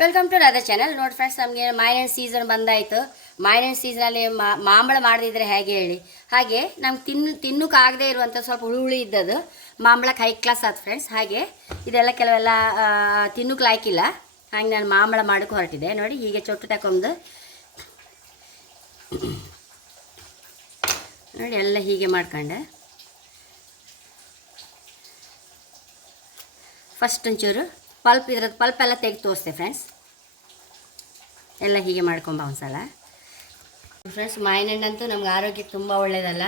Welcome to Radha channel. ನೋಡಿ friends, ನಮಗೆ ಮಾವಿನ ಸೀಸನ್ ಬಂದಾಯಿತು. ಮಾವಿನ ಸೀಸನಲ್ಲಿ ಮಾಂಬಳ ಮಾಡದಿದ್ರೆ ಹೇಗೆ ಹೇಳಿ. ಹಾಗೆ ನಮ್ಗೆ ತಿನ್ನೋಕ್ಕಾಗದೇ ಇರುವಂಥ ಸ್ವಲ್ಪ ಹುಳಿ ಇದ್ದದ್ದು ಮಾಂಬಳಕ್ಕೆ ಹೈ ಕ್ಲಾಸ್ ಆಯ್ತು ಫ್ರೆಂಡ್ಸ್. ಹಾಗೆ ಇದೆಲ್ಲ ಕೆಲವೆಲ್ಲ ತಿನ್ನೋಕೆ ಲಾಯ್ಕಿಲ್ಲ. ಹಾಗೆ ನಾನು ಮಾಂಬಳ ಮಾಡೋಕ್ಕೆ ಹೊರಟಿದ್ದೆ. ನೋಡಿ, ಹೀಗೆ ಚೊಟ್ಟು ತಗೊಂಡು ನೋಡಿ ಎಲ್ಲ ಹೀಗೆ ಮಾಡ್ಕೊಂಡೆ. ಫಸ್ಟ್ ಒಂಚೂರು ಇದ್ರದ್ದು ಪಲ್ಪ್ ಎಲ್ಲ ತೆಗೆದು ತೋರಿಸ್ತೆ ಫ್ರೆಂಡ್ಸ್. ಎಲ್ಲ ಹೀಗೆ ಮಾಡ್ಕೊಂಬ ಒಂದ್ಸಲ ಫ್ರೆಂಡ್ಸ್. ಮಾವಿನಣ್ಣಂತೂ ನಮ್ಗೆ ಆರೋಗ್ಯಕ್ಕೆ ತುಂಬ ಒಳ್ಳೆಯದಲ್ಲ.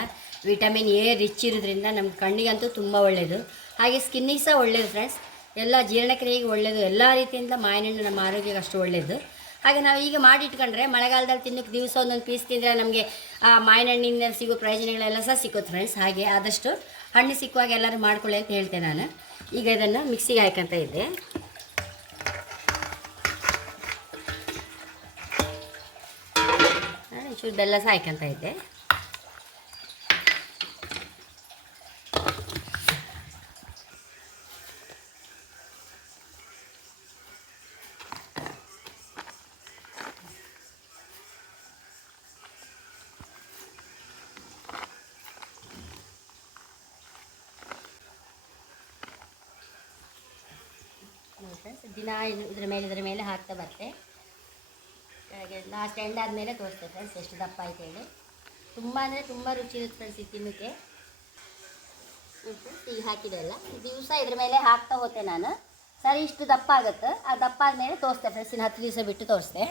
ವಿಟಮಿನ್ ಎ ರಿಚ್ ಇರೋದ್ರಿಂದ ನಮ್ಮ ಕಣ್ಣಿಗಂತೂ ತುಂಬ ಒಳ್ಳೆಯದು. ಹಾಗೆ ಸ್ಕಿನ್ನಿಗೆ ಸಹ ಒಳ್ಳೆಯದು ಫ್ರೆಂಡ್ಸ್. ಎಲ್ಲ ಜೀರ್ಣಕ್ರಿಯೆಗೆ ಒಳ್ಳೆಯದು. ಎಲ್ಲ ರೀತಿಯಿಂದ ಮಾವಿನಣ್ಣು ನಮ್ಮ ಆರೋಗ್ಯಕ್ಕೆ ಅಷ್ಟು ಒಳ್ಳೆಯದು. ಹಾಗೆ ನಾವು ಈಗ ಮಾಡಿಟ್ಕೊಂಡ್ರೆ ಮಳೆಗಾಲದಲ್ಲಿ ತಿನ್ನೋಕ್ಕೆ ದಿವಸ ಒಂದೊಂದು ಪೀಸ್ ತಿಂದರೆ ನಮಗೆ ಆ ಮಾವಿನಣ್ಣಿಂದ ಸಿಗೋ ಪ್ರಯೋಜನಗಳೆಲ್ಲ ಸಹ ಸಿಕ್ಕುತ್ತೆ ಫ್ರೆಂಡ್ಸ್. ಹಾಗೆ ಆದಷ್ಟು ಹಣ್ಣು ಸಿಕ್ಕುವಾಗ ಎಲ್ಲರೂ ಮಾಡ್ಕೊಳ್ಳಿ ಅಂತ ಹೇಳ್ತೇನೆ ನಾನು. ಈಗ ಇದನ್ನು ಮಿಕ್ಸಿಗೆ ಹಾಕಂತ ಇದ್ದೆ. ಚೂರು ಬೆಲ್ಲ ಸಹ ಹಾಕಂತ ಇದ್ದೆ. ದಿನ ಇದರ ಮೇಲೆ ಹಾಕ್ತಾ ಬರ್ತೆ. ಹಾಗೆ ಲಾಸ್ಟ್ ಎಂಡ್ ಆದಮೇಲೆ ತೋರಿಸ್ತೇವೆ ಫ್ರೆಂಡ್ಸ್ ಎಷ್ಟು ದಪ್ಪ ಆಯ್ತು ಹೇಳಿ. ತುಂಬ ಅಂದರೆ ತುಂಬ ರುಚಿ ಇರುತ್ತೆ ಫ್ರೆಂಡ್ಸ್ ಈ ತಿನ್ನೋಕ್ಕೆ. ಈಗ ಹಾಕಿದೆ ಅಲ್ಲ, ದಿವಸ ಇದ್ರ ಮೇಲೆ ಹಾಕ್ತಾ ಹೋತೆ ನಾನು. ಸರಿ ಇಷ್ಟು ದಪ್ಪ ಆಗುತ್ತೆ. ಆ ದಪ್ಪ ಆದಮೇಲೆ ತೋರಿಸ್ತೆ ಫ್ರೆಂಡ್ಸ್. ಇನ್ನು 10 ದಿವಸ ಬಿಟ್ಟು ತೋರಿಸ್ತೆ.